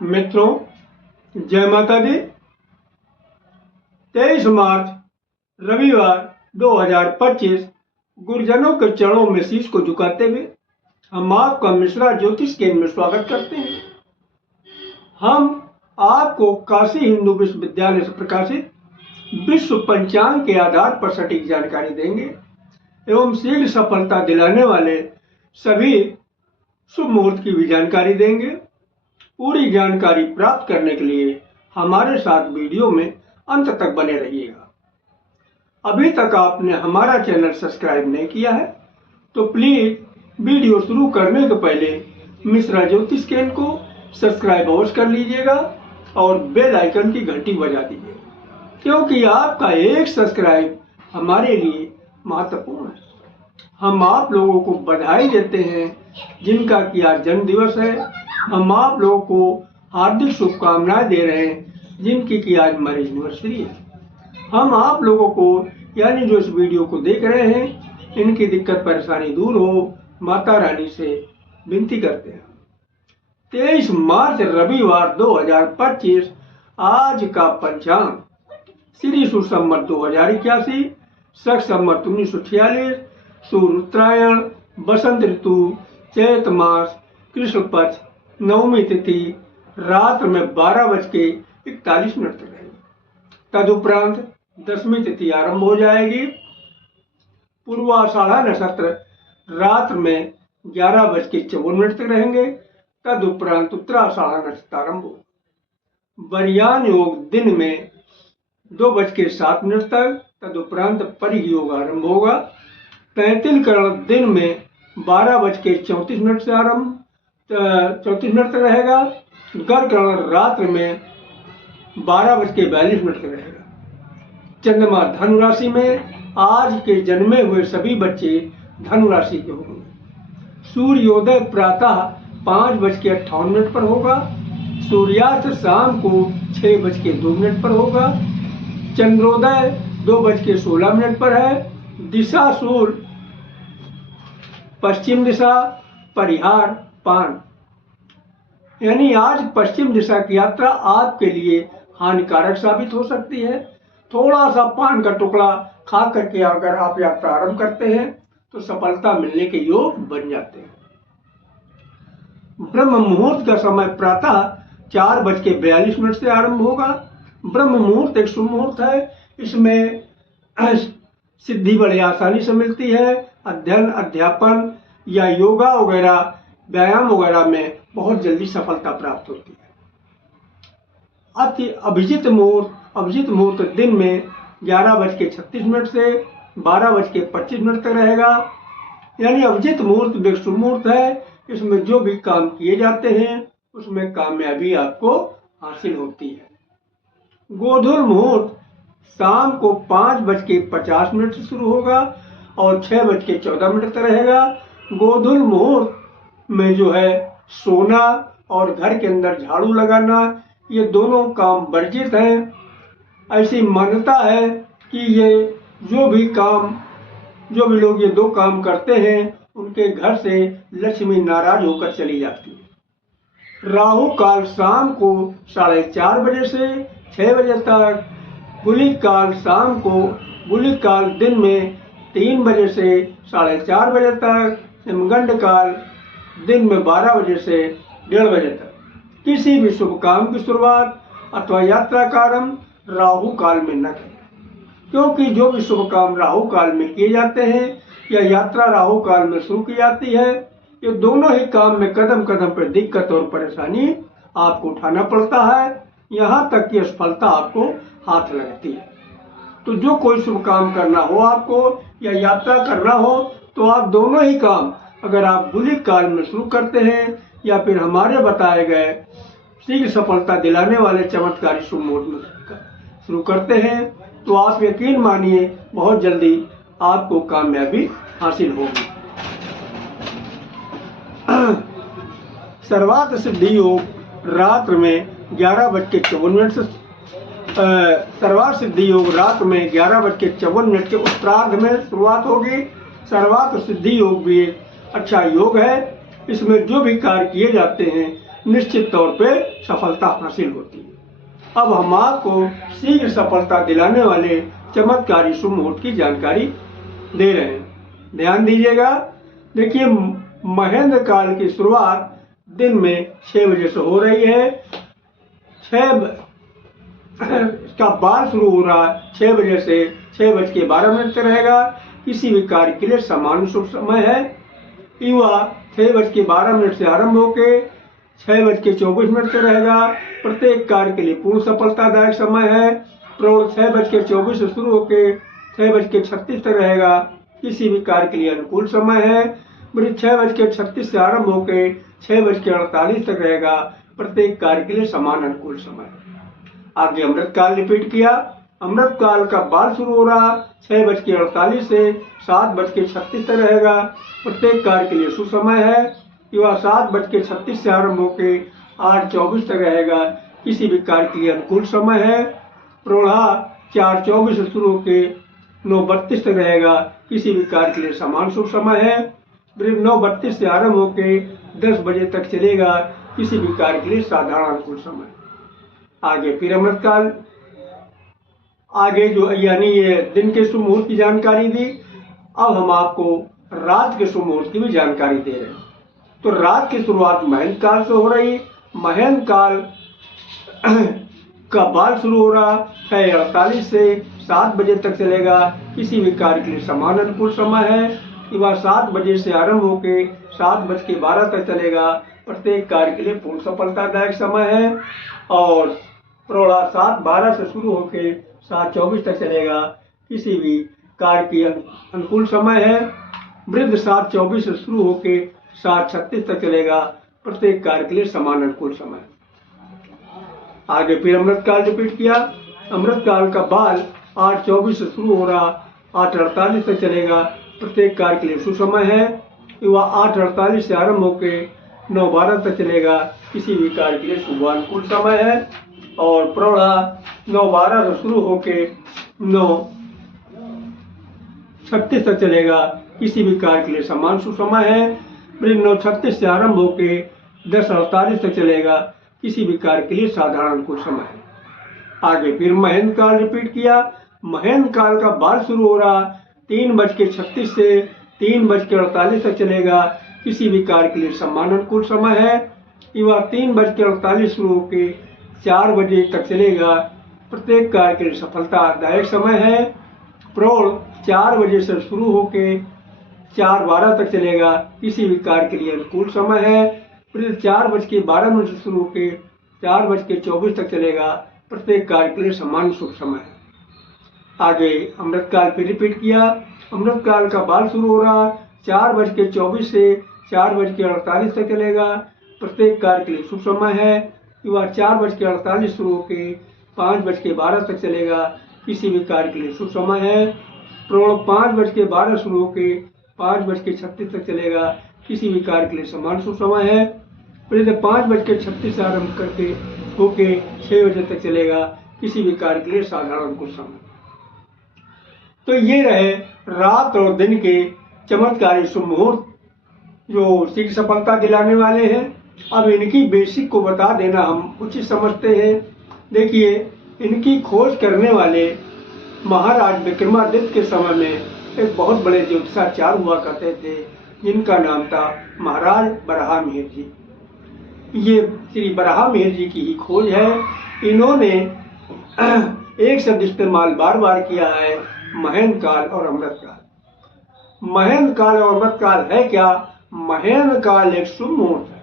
मित्रों, जय माता दी। 23 मार्च रविवार 2025 गुरुजनों के चरणों में शीश को झुकाते हुए हम आपका मिश्रा ज्योतिष केंद्र में स्वागत करते हैं। हम आपको काशी हिंदू विश्वविद्यालय से प्रकाशित विश्व पंचांग के आधार पर सटीक जानकारी देंगे एवं शीघ्र सफलता दिलाने वाले सभी शुभ मुहूर्त की भी जानकारी देंगे। पूरी जानकारी प्राप्त करने के लिए हमारे साथ वीडियो में अंत तक बने रहिएगा। अभी तक आपने हमारा चैनल सब्सक्राइब नहीं किया है तो प्लीज वीडियो शुरू करने के पहले मिश्रा ज्योतिष केंद्र को सब्सक्राइब अवश्य कर लीजिएगा और बेल आइकन की घंटी बजा दीजिएगा, क्योंकि आपका एक सब्सक्राइब हमारे लिए महत्वपूर्ण है। हम आप लोगों को बधाई देते हैं जिनका कि आज जन्म दिवस है। हम आप लोगों को हार्दिक शुभकामनाएं दे रहे हैं जिनकी कि आज मैरिज एनिवर्सरी है। हम आप लोगों को यानी जो इस वीडियो को देख रहे हैं इनकी दिक्कत परेशानी दूर हो, माता रानी से विनती करते हैं। 23 मार्च रविवार 2025 आज का पंचांग श्री सुसंवत 2081, शक संवत 1946, सूर्य उत्तरायण, बसंत ऋतु, चैत मास, कृष्ण पक्ष, नवमी तिथि, रात में 12:41 तक रहेगी। तदुपरांत दसवीं तिथि आरंभ हो जाएगी। पूर्वाषाढ़ा नक्षत्र रात में 11:54 तक रहेंगे। तदुपरांत उत्तराषाढ़ा नक्षत्र आरंभ हो। वरयान योग दिन में 2:07 तक, तदुपरांत परिग योग आरंभ होगा। तैंतिल करण दिन में 12:34 से आरंभ 34 तक रहेगा। गर्करण रात्रि में 12:42 तक रहेगा। चंद्रमा धनु राशि में आज के जन्मे हुए सभी बच्चे धनु राशि के होंगे। सूर्योदय प्रातः 5:58 पर होगा। सूर्यास्त शाम को 6:02 पर होगा। चंद्रोदय 2:16 पर है। दिशा सूर्य पश्चिम दिशा, परिहार पान। यानी आज पश्चिम दिशा की यात्रा आपके लिए हानिकारक साबित हो सकती है। थोड़ा सा पान का टुकड़ा खा करके अगर आप यात्रा आरंभ करते हैं तो सफलता मिलने के योग बन जाते हैं। ब्रह्म मुहूर्त का समय प्रातः 4:42 से आरंभ होगा। ब्रह्म मुहूर्त एक शुभ मुहूर्त है। इसमें सिद्धि बड़ी आसानी से मिलती है। अध्ययन, अध्यापन या योगा वगैरह, व्यायाम वगैरह में बहुत जल्दी सफलता प्राप्त होती है। अति अभिजित मुहूर्त दिन में 11:36 से 12:25 तक रहेगा। यानी अभिजित मुहूर्त एक शुभ मुहूर्त है। इसमें जो भी काम किए जाते हैं उसमें कामयाबी आपको हासिल होती है। गोधूल मुहूर्त शाम को 5:50 से शुरू होगा और 6:14 तक रहेगा। गोधूल मुहूर्त में जो है सोना और घर के अंदर झाड़ू लगाना, ये दोनों काम वर्जित हैं। ऐसी मान्यता है कि ये जो भी लोग ये दो काम करते हैं उनके घर से लक्ष्मी नाराज होकर चली जाती है। राहु काल शाम को 4:30 बजे से 6 बजे तक। गुलिक काल दिन में 3 बजे से 4:30 बजे तक। यमगंड काल दिन में 12 बजे से 1:30 बजे तक। किसी भी शुभ काम की शुरुआत अथवा यात्रा का आरंभ राहु काल में न करें, क्योंकि जो भी शुभ काम राहु काल में किए जाते हैं या यात्रा राहु काल में शुरू की जाती है, ये दोनों ही काम में कदम कदम पर दिक्कत और परेशानी आपको उठाना पड़ता है, यहाँ तक कि असफलता आपको हाथ लगती है। तो जो कोई शुभ काम करना हो आपको या यात्रा करना हो तो आप दोनों ही काम अगर आप गुलिक काल में शुरू करते हैं या फिर हमारे बताए गए शीघ्र सफलता दिलाने वाले चमत्कारी शुभ मुहूर्त में शुरू करते हैं तो आप यकीन मानिए बहुत जल्दी आपको कामयाबी हासिल होगी। सर्वार्थ सिद्धि योग रात में 11:54 से सर्वार्थ सिद्धि योग रात में 11:54 के उत्तरार्ध में शुरुआत होगी। सर्वार्थ सिद्धि योग भी एक अच्छा योग है। इसमें जो भी कार्य किए जाते हैं निश्चित तौर पे सफलता हासिल होती है। अब हम आपको शीघ्र सफलता दिलाने वाले चमत्कारी शुभ मुहूर्त की जानकारी दे रहे हैं, ध्यान दीजिएगा। देखिए, महेंद्र काल की शुरुआत दिन में 6 बजे से हो रही है। इसका बाल शुरू हो रहा है 6 बजे से 6:12 तक रहेगा। किसी भी कार्य के लिए समान शुभ समय है। युवा 6:12 से आरंभ होकर 6:24 तक रहेगा। प्रत्येक कार्य के लिए पूर्ण सफलतादायक समय है। प्रौढ़ 6:24 से शुरू होकर 6:36 तक रहेगा। किसी भी कार्य के लिए अनुकूल समय है। वृद्ध 6:36 से आरंभ होकर 6:48 तक रहेगा। प्रत्येक कार्य के लिए समान अनुकूल समय है। आगे अमृत काल रिपीट किया। अमृत काल का बाल शुरू हो रहा 6:48 से 7:36 तक रहेगा। प्रत्येक कार्य के लिए सुसमय है। युवा 7:36 से आरंभ होकर 8:24 तक रहेगा। किसी भी कार्य के लिए अनुकूल समय है। प्रौढ़ा 4:24 से शुरू होकर 9:32 तक रहेगा। किसी भी कार्य के लिए समान शुभ समय है। वृद्ध 9:32 से आरंभ होकर 10 बजे तक चलेगा। किसी भी कार्य के लिए साधारण अनुकूल समय। आगे फिर अमृत काल, आगे जो यानी ये दिन के शुभ मुहूर्त की जानकारी दी। अब हम आपको रात के शुभ मुहूर्त की भी जानकारी दे रहे हैं। तो रात की शुरुआत महेंद्र काल से हो रही। महेंद्र काल का बाल शुरू हो रहा 6:48 से 7 बजे तक चलेगा। किसी भी कार्य के लिए समान अनुकूल समय है। युवा 7 बजे से आरंभ होकर 7:12 तक चलेगा। प्रत्येक कार्य के लिए पूर्ण सफलतादायक समय है। और प्रौढ़ा 7:12 से शुरू होकर 7:24 तक चलेगा। किसी भी कार्य की अनुकूल समय है। वृद्ध 7:24 से शुरू होकर 7:36 तक चलेगा। प्रत्येक कार्य के लिए समान अनुकूल समय। आगे फिर अमृत काल रिपीट किया। अमृत काल का बाल 8:24 से शुरू हो रहा 8:48 तक चलेगा। प्रत्येक कार्य के लिए सुसमय है। युवा 8:48 से आरंभ होकर 9:12 तक चलेगा। किसी भी कार्य के लिए शुभ अनुकूल समय है। और प्रौढ़ा 9:12 से शुरू होकर 9:36 तक चलेगा। किसी भी कार्य के लिए समान शुभ समय है। वृद्ध 9:36 से आरंभ होकर 10:48 तक चलेगा। किसी भी कार्य के लिए साधारण अनुकूल समय है। आगे फिर महेंद्र काल रिपीट किया। महेंद्र काल का बाल शुरू हो रहा 3:36 से 3:48 तक चलेगा। किसी भी कार्य के लिए समान अनुकूल समय है। युवा 3:48 शुरू होकर 4 बजे तक चलेगा। प्रत्येक कार्य के लिए सफलतादायक समय है। प्रौढ़ 4 बजे से शुरू होकर 4:12 तक चलेगा। किसी भी कार्य के लिए अनुकूल समय है। वृद्ध 4:12 से शुरू होकर 4:24 तक चलेगा। प्रत्येक कार्य के लिए समान शुभ समय है। आगे अमृत काल फिर रिपीट किया। अमृत काल का बाल शुरू हो रहा 4:24 से 4:48 तक चलेगा। प्रत्येक कार्य के लिए शुभ समय है। युवा 4:48 शुरू होकर 5:12 तक चलेगा। किसी भी कार्य के लिए शुभ समय है। प्रौढ़ 5:12 शुरू होकर 5:36 तक चलेगा। किसी भी कार्य के लिए समान शुभ समय है। वृद्ध 5:36 से आरंभ करके होके 6 बजे तक चलेगा। किसी भी कार्य के लिए साधारण अनुकूल समय। तो ये रहे रात और दिन के चमत्कारी शुभ मुहूर्त जो शीघ्र सफलता दिलाने वाले हैं। अब इनकी बेसिक को बता देना हम उचित समझते हैं। देखिए, इनकी खोज करने वाले महाराज विक्रमादित्य के समय में एक बहुत बड़े ज्योतिषाचार्य हुआ करते थे, जिनका नाम था महाराज बरहामिहिर जी। ये श्री बरहामिहिर जी की ही खोज है। इन्होंने एक शब्द इस्तेमाल बार बार किया है, महेंद्र काल और अमृत काल। महेंद्र काल और अमृत काल है क्या? महेंद्र काल एक शुभ मुहूर्त है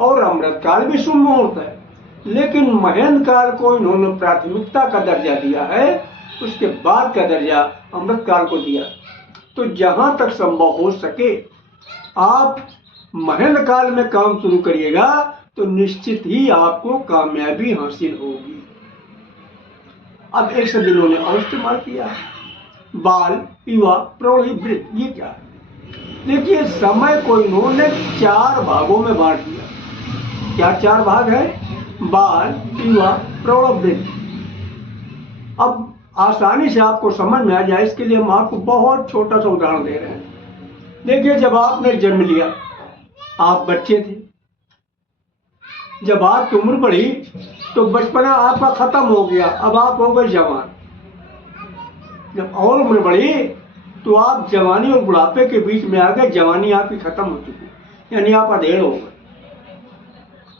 और अमृत काल भी शुभ मुहूर्त है, लेकिन महेंद्र काल को इन्होंने प्राथमिकता का दर्जा दिया है, उसके बाद का दर्जा अमृत काल को दिया। तो जहां तक संभव हो सके आप महेंद्र काल में काम शुरू करिएगा तो निश्चित ही आपको कामयाबी हासिल होगी। अब एक शब्द इन्होंने और इस्तेमाल किया, बाल, युवा, प्रौढ़, वृद्ध। ये क्या है? देखिए, समय को इन्होंने 4 भागों में बांट दिया। क्या 4 भाग है? बाल, युवा, प्रौढ़, वृद्ध। अब आसानी से आपको समझ में आ जाए इसके लिए हम आपको बहुत छोटा सा उदाहरण दे रहे हैं। देखिए, जब आपने जन्म लिया, आप बच्चे थे, जब आपकी उम्र बढ़ी तो बचपना आपका खत्म हो गया, अब आप हो गए जवान। जब और उम्र बढ़ी तो आप जवानी और बुढ़ापे के बीच में आ गए, जवानी आपकी खत्म हो चुकी, यानी आप अधेड़ हो गए।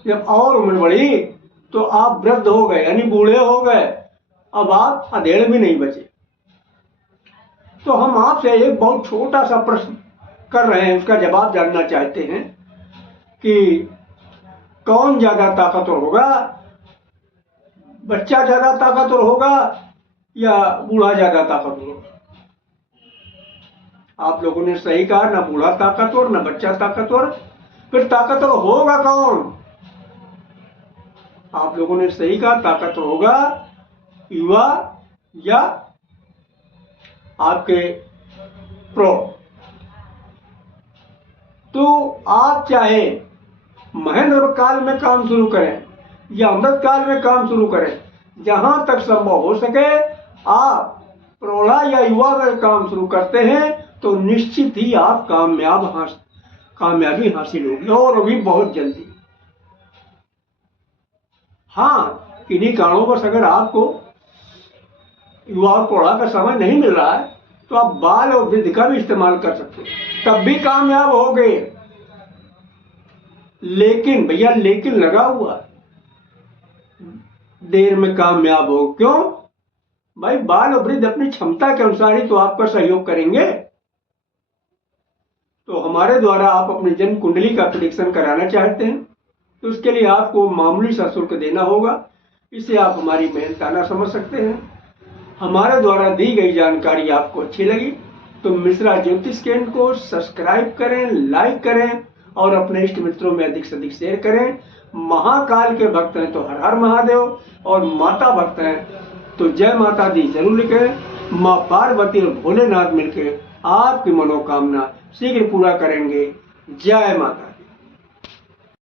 जब और उम्र बढ़ी तो आप वृद्ध हो गए, यानी बूढ़े हो गए, अब आप अधेड़ भी नहीं बचे। तो हम आपसे एक बहुत छोटा सा प्रश्न कर रहे हैं, उसका जवाब जानना चाहते हैं कि कौन ज्यादा ताकतवर होगा? बच्चा ज्यादा ताकतवर होगा या बूढ़ा ज्यादा ताकतवर होगा? आप लोगों ने सही कहा, ना बूढ़ा ताकतवर ना बच्चा ताकतवर। फिर ताकतवर होगा कौन? आप लोगों ने सही कहा, ताकतवर होगा युवा या आपके प्रौढ़। तो आप चाहे महेंद्र काल में काम शुरू करें या अमृत काल में काम शुरू करें, जहां तक संभव हो सके आप प्रौढ़ा या युवा में काम शुरू करते हैं तो निश्चित ही आप कामयाबी हासिल होगी, और अभी बहुत जल्दी। हाँ, किन्हीं कारणों अगर आपको युवा और प्रौढ़ा का समय नहीं मिल रहा है तो आप बाल और वृद्ध का भी इस्तेमाल कर सकते हैं, तब भी कामयाब हो गए। लेकिन भैया, लेकिन लगा हुआ, देर में कामयाब हो। क्यों भाई? बाल और वृद्ध अपनी क्षमता के अनुसार ही तो आपका सहयोग करेंगे। तो हमारे द्वारा आप अपनी जन्म कुंडली का प्रेडिक्शन कराना चाहते हैं तो उसके लिए आपको मामूली सा शुल्क देना होगा। इसे आप हमारी मेहनताना समझ सकते हैं। हमारे द्वारा दी गई जानकारी आपको अच्छी लगी तो मिश्रा ज्योतिष केंद्र को सब्सक्राइब करें, लाइक करें और अपने इष्ट मित्रों में अधिक से अधिक शेयर करें। महाकाल के भक्त हैं तो हर हर महादेव, और माता भक्त हैं तो जय माता दी जरूर लिखें। माँ पार्वती और भोलेनाथ मिलकर आपकी मनोकामना शीघ्र पूरा करेंगे। जय माता।